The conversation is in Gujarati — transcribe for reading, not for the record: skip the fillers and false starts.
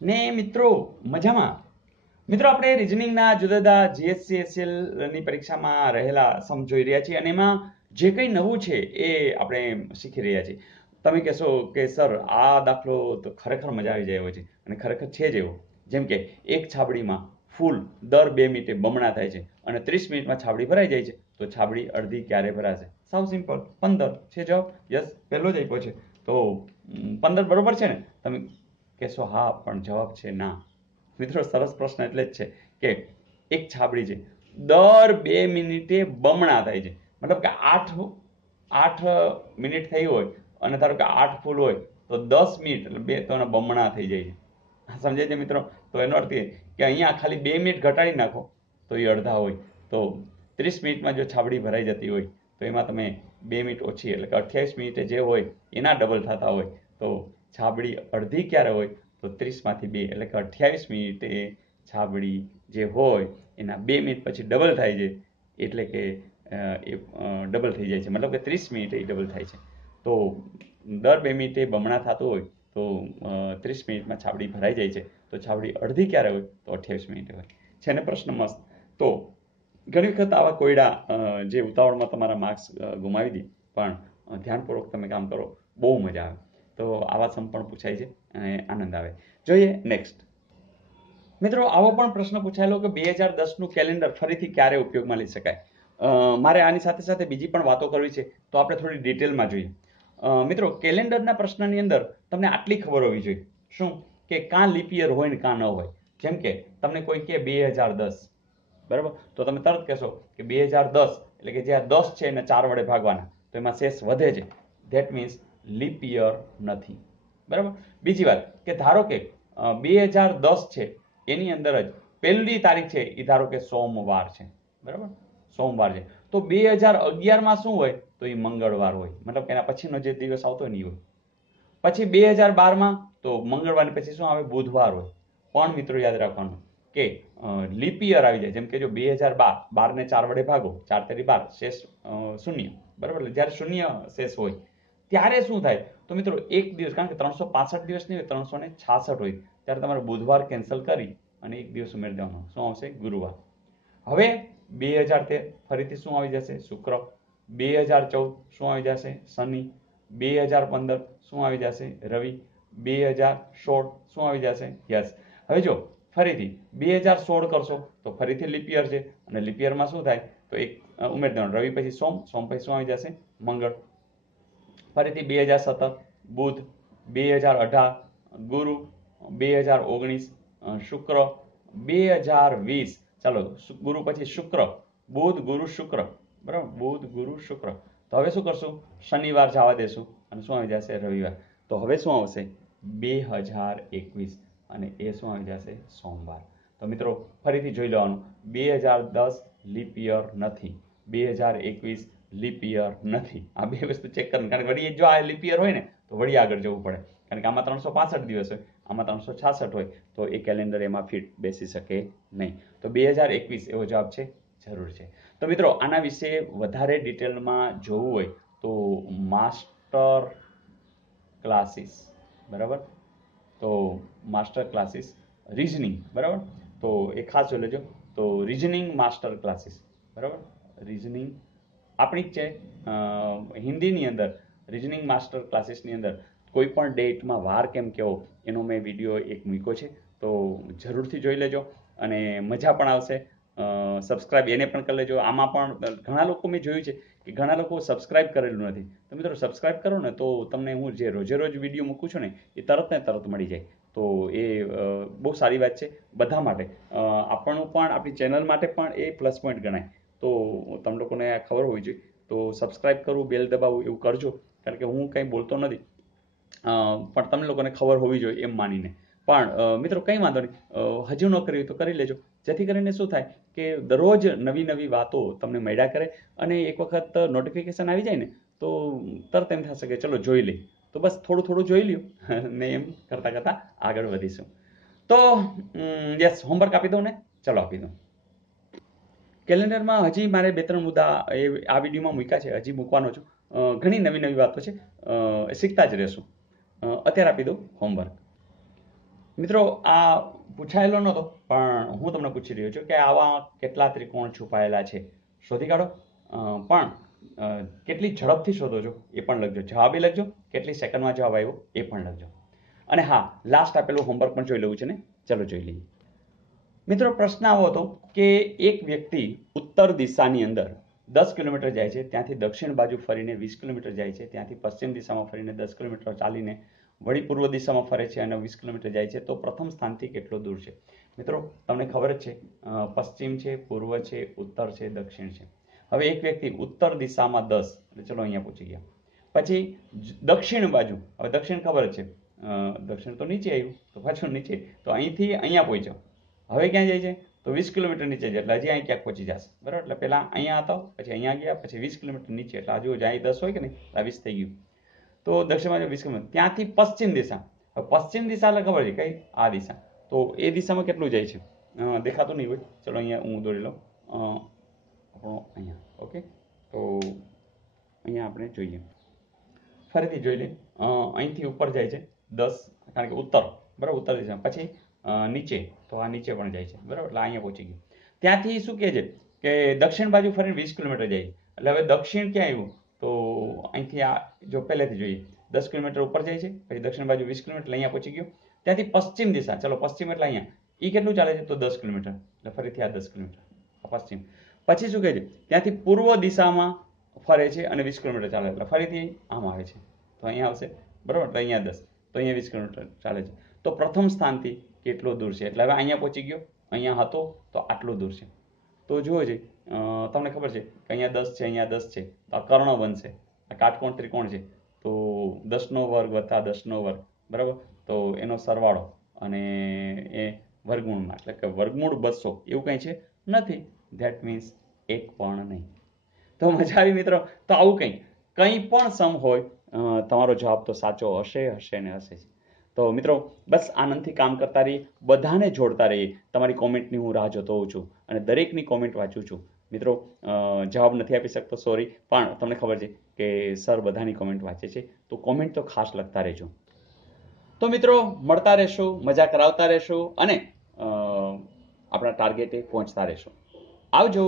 ને મિત્રો મજામાં. મિત્રો આપણે રિઝનિંગના જુદા જુદા જીએસસીએસએલ ની પરીક્ષામાં રહેલા સમ જોઈ રહ્યા છીએ અને એમાં જે કંઈ નવું છે એ આપણે શીખી રહ્યા છીએ. તમે કહેશો કે સર આ દાખલો તો ખરેખર મજા આવી જાય એવો છે અને ખરેખર છે જ એવો. જેમ કે એક છાબડીમાં ફૂલ દર 2 મિનિટે બમણા થાય છે અને 30 મિનિટમાં છાબડી ભરાઈ જાય છે, તો છાબડી અડધી ક્યારે ભરાશે? સાવ સિમ્પલ, 15 છે જવાબ. યસ, પહેલો જ આપ્યો છે તો 15 બરોબર છે ને? તમે કહેશો હા, પણ જવાબ છે ના. મિત્રો સરસ પ્રશ્ન એટલે જ છે કે એક છાબડી છે દર 2 મિનિટે બમણા થાય છે, મતલબ કે 8 મિનિટ થઈ હોય અને ધારો કે 8 ફૂલ હોય તો 10 મિનિટ એટલે બે તો એના બમણા થઈ જાય છે. સમજાય છે મિત્રો? તો એનો અર્થ એ કે અહીંયા ખાલી 2 મિનિટ ઘટાડી નાખો તો એ અડધા હોય, તો 30 મિનિટમાં જો છાબડી ભરાઈ જતી હોય તો એમાં તમે 2 મિનિટ ઓછી એટલે કે 28 મિનિટે જે હોય એના ડબલ થતા હોય, તો છાબડી અડધી ક્યારે હોય? તો 30માંથી 2 એટલે કે 28 મિનિટે છાબડી જે હોય એના 2 મિનિટ પછી ડબલ થાય છે, એટલે કે એ ડબલ થઈ જાય છે, મતલબ કે 30 મિનિટે એ ડબલ થાય છે. તો દર 2 મિનિટે બમણા થતું હોય તો 30 મિનિટમાં છાબડી ભરાઈ જાય છે, તો છાબડી અડધી ક્યારે હોય? તો 28 મિનિટે હોય. છે ને પ્રશ્ન મસ્ત? તો ઘણી વખત આવા કોયડા જે ઉતાવળમાં તમારા માર્ક્સ ગુમાવી દે, પણ ધ્યાનપૂર્વક તમે કામ કરો, બહુ મજા આવે. તો આવા સમ પણ પૂછાય છે અને આનંદ આવે. જોઈએ નેક્સ્ટ. મિત્રો આવો પણ પ્રશ્ન પૂછાયેલો કે 2010નું કેલેન્ડર ફરીથી ક્યારે ઉપયોગમાં લઈ શકાય? મારે આની સાથે સાથે બીજી પણ વાતો કરવી છે, તો આપણે થોડી ડિટેલમાં જોઈએ. મિત્રો કેલેન્ડરના પ્રશ્નની અંદર તમને આટલી ખબર હોવી જોઈએ. શું? કે કાં લીપ યર હોય ને કાં ન હોય. જેમ કે તમને કોઈ કહે 2010, બરાબર, તો તમે તરત કહેશો કે 2010 એટલે કે જે આ 10 છે એને 4 વડે ભાગવાના, તો એમાં શેષ વધે છે. ધેટ મીન્સ લીપ યર નથી. બરાબર. બીજી વાત કે ધારો કે 2010 છે એની અંદર જ પહેલી તારીખ છે એ ધારો કે સોમવાર છે, બરાબર, સોમવાર છે, તો 2011માં શું હોય? તો એ મંગળવાર હોય, મતલબ કે એના પછીનો જે દિવસ આવતો હોય ને એ હોય. પછી 2012માં તો મંગળવારની પછી શું આવે? બુધવાર હોય. પણ મિત્રો યાદ રાખવાનું કે લીપ યર આવી જાય, જેમ કે જો 2012, 12 ને 4 વડે ભાગો, 4 તેરી 12, શેષ શૂન્ય, બરાબર, એટલે જ્યારે શૂન્ય શેષ હોય ત્યારે શું થાય? તો મિત્રો એક દિવસ, કારણ કે 365 દિવસ નહીં હોય, 366 હોય, ત્યારે તમારે બુધવાર કેન્સલ કરી અને એક દિવસ ઉમેરી દેવાનો. શું આવશે? ગુરુવાર. હવે 2013 ફરીથી શું આવી જશે? શુક્ર. 2014 શું આવી જશે? શનિ. 2015 શું આવી જશે? રવિ. 2016 શું આવી જશે? યસ. હવે જો ફરીથી 2016 કરશો તો ફરીથી લીપ યર છે અને લીપ યરમાં શું થાય? તો એક ઉમેરી દેવાનું. રવિ પછી સોમ, સોમ પછી શું આવી જશે? મંગળ. ફરીથી 2017 બુધ, 2018 ગુરુ, 2019 શુક્ર, 2020 ચાલો ગુરુ પછી શુક્ર, બુધ ગુરુ શુક્ર, બરાબર, બુધ ગુરુ શુક્ર. તો હવે શું કરશું? શનિવાર જવા દેશું અને શું આવી જશે? રવિવાર. તો હવે શું આવશે? 2021 અને એ શું આવી જશે? સોમવાર. તો મિત્રો ફરીથી જોઈ લેવાનું. 2010 લીપ યર નથી, 2021 લીપ યર નથી. આ બે વસ્તુ ચેક કરવાની, કારણ કે વળી જો આ લીપ યર હોય ને તો વળી આગળ જવું પડે, કારણ કે આમાં 365 દિવસ હોય, આમાં 366 હોય, તો એ કેલેન્ડર એમાં ફિટ બેસી શકે નહીં. તો 2021 એવો જવાબ છે, જરૂર છે. તો મિત્રો આના વિશે વધારે ડિટેલમાં જોવું હોય તો માસ્ટર ક્લાસીસ, બરાબર, તો માસ્ટર ક્લાસીસ રીઝનિંગ, બરાબર, તો એ ખાસ જોઈ લેજો. તો રીઝનિંગ માસ્ટર ક્લાસીસ, બરાબર, રીઝનિંગ આપણી જ છે હિન્દીની અંદર. રીઝનિંગ માસ્ટર ક્લાસીસની અંદર કોઈ પણ ડેટમાં વાર કેમ કેવો એનો મેં વિડીયો એક મૂક્યો છે, તો જરૂરથી જોઈ લેજો અને મજા પણ આવશે. સબસ્ક્રાઇબ એને પણ કરી લેજો. આમાં પણ ઘણા લોકો મેં જોયું છે કે ઘણા લોકો સબસ્ક્રાઇબ કરેલું નથી. તો મિત્રો સબસ્ક્રાઇબ કરો ને તો તમને હું જે રોજે રોજ વિડીયો મૂકું છું ને એ તરત ને તરત મળી જાય. તો એ બહુ સારી વાત છે બધા માટે. આપણું પણ, આપણી ચેનલ માટે પણ એ પ્લસ પોઈન્ટ ગણાય. તો તમને લોકોને આ ખબર હોવી જોઈએ. તો સબસ્ક્રાઇબ કરવું, બેલ દબાવવું એવું કરજો, કારણ કે હું કંઈ બોલતો નથી, પણ તમને લોકોને ખબર હોવી જોઈએ એમ માનીને. પણ મિત્રો કંઈ વાંધો નહીં, હજુ ન કરી તો કરી લેજો, જેથી કરીને શું થાય કે દરરોજ નવી નવી વાતો તમને મળ્યા કરે અને એક વખત નોટિફિકેશન આવી જાય ને તો તરત એમ થશે કે ચલો જોઈ લઈ. તો બસ થોડું થોડું જોઈ લ્યો ને એમ કરતાં કરતાં આગળ વધીશું. તો યસ, હોમવર્ક આપી દઉં ને? ચલો આપી દઉં. કેલેન્ડરમાં હજી મારે 2-3 મુદ્દા આ વિડીયોમાં મૂક્યા છે, હજી મૂકવાનો છું. ઘણી નવી નવી વાતો છે, શીખતા જ રહેશું. અત્યારે આપી દઉં હોમવર્ક. મિત્રો આ પૂછાયેલો નહોતો, પણ હું તમને પૂછી રહ્યો છું કે આવા કેટલા ત્રિકોણ છુપાયેલા છે શોધી કાઢો. પણ કેટલી ઝડપથી શોધો છો એ પણ લખજો, જવાબ એ લખજો, કેટલી સેકન્ડમાં જવાબ આવ્યો એ પણ લખજો. અને હા, લાસ્ટ આપેલું હોમવર્ક પણ જોઈ લેવું છે ને, ચલો જોઈ લઈએ. મિત્રો પ્રશ્ન આવો હતો કે એક વ્યક્તિ ઉત્તર દિશાની અંદર 10 કિલોમીટર જાય છે, ત્યાંથી દક્ષિણ બાજુ ફરીને 20 કિલોમીટર જાય છે, ત્યાંથી પશ્ચિમ દિશામાં ફરીને 10 કિલોમીટર ચાલીને વળી પૂર્વ દિશામાં ફરે છે અને 20 કિલોમીટર જાય છે, તો પ્રથમ સ્થાનથી કેટલો દૂર છે? મિત્રો તમને ખબર જ છે, પશ્ચિમ છે, પૂર્વ છે, ઉત્તર છે, દક્ષિણ છે. હવે એક વ્યક્તિ ઉત્તર દિશામાં 10, એટલે ચલો અહીંયા પહોંચી ગયા. પછી દક્ષિણ બાજુ, હવે દક્ષિણ ખબર જ છે, દક્ષિણ તો નીચે આવ્યું, તો પાછું નીચે, તો અહીંથી અહીંયા પહોંચ્યો. હવે ક્યાં જાય છે? તો 20 કિલોમીટર નીચે છે, એટલે હજી અહીં ક્યાંક પહોંચી જશે. બરાબર, એટલે પહેલા અહીંયા હતા, પછી અહીંયા ગયા, પછી 20 કિલોમીટર નીચે, એટલે હજુ જ્યાં 10 હોય કે નહીં, 20 થઈ ગયું. તો દક્ષિણમાં 20 કિલોમીટર, ત્યાંથી પશ્ચિમ દિશા. હવે પશ્ચિમ દિશા એટલે ખબર છે કઈ? આ દિશા. તો એ દિશામાં કેટલું જાય છે? દેખાતું નહીં હોય, ચલો અહીંયા હું દોરી લઉં આપણો અહીંયા. ઓકે, તો અહીંયા આપણે જોઈએ, ફરીથી જોઈ લઈએ. અહીંથી ઉપર જાય છે 10, કારણ કે ઉત્તર, બરાબર, ઉત્તર દિશા. પછી નીચે, તો આ નીચે પણ જાય છે, બરાબર, એટલે અહીંયા પહોંચી ગયું. ત્યાંથી શું કહે છે કે દક્ષિણ બાજુ ફરીને 20 કિલોમીટર જાય છે. એટલે હવે દક્ષિણ ક્યાં આવ્યું? તો અહીંથી આ જો પહેલેથી જોઈએ, 10 કિલોમીટર ઉપર જાય છે, પછી દક્ષિણ બાજુ 20 કિલોમીટર, અહીંયા પહોંચી ગયો. ત્યાંથી પશ્ચિમ દિશા, ચલો પશ્ચિમ એટલે અહીંયા, એ કેટલું ચાલે છે? તો 10 કિલોમીટર, એટલે ફરીથી આ 10 કિલોમીટર પશ્ચિમ. પછી શું કહે છે? ત્યાંથી પૂર્વ દિશામાં ફરે છે અને 20 કિલોમીટર ચાલે, એટલે ફરીથી આમ આવે છે, તો અહીંયા આવશે, બરાબર, તો અહીંયા 10, તો અહીંયા 20 કિલોમીટર ચાલે છે. તો પ્રથમ સ્થાનથી કેટલો દૂર છે? એટલે હવે અહીંયા પહોંચી ગયો, અહીંયા હતો તો આટલું દૂર છે. તો જુઓ છે, તમને ખબર છે કે અહીંયા 10 છે, અહીંયા 10 છે, તો આ કર્ણ બનશે, આ કાટકોણ ત્રિકોણ છે, તો 10નો વર્ગ વત્તા 10નો વર્ગ, બરાબર, તો એનો સરવાળો અને એ વર્ગમૂળમાં, એટલે કે વર્ગમૂળ 200 એવું કંઈ છે નથી. ધેટ મીન્સ એક પણ નહીં. તો મજા આવી મિત્રો. તો આવું કંઈ પણ સમ હોય, તમારો જવાબ તો સાચો હશે ને હશે જ. તો મિત્રો બસ આનંદથી કામ કરતા રહીએ, બધાને જોડતા રહીએ. તમારી કોમેન્ટની હું રાહ જોતો હોઉં છું અને દરેકની કોમેન્ટ વાંચું છું. મિત્રો જવાબ નથી આપી શકતો, સોરી, પણ તમને ખબર છે કે સર બધાની કોમેન્ટ વાંચે છે, તો કોમેન્ટ તો ખાસ લખતા રહેજો. તો મિત્રો મળતા રહેશું, મજા કરાવતા રહેશું અને આપણા ટાર્ગેટે પહોંચતા રહેશું. આવજો.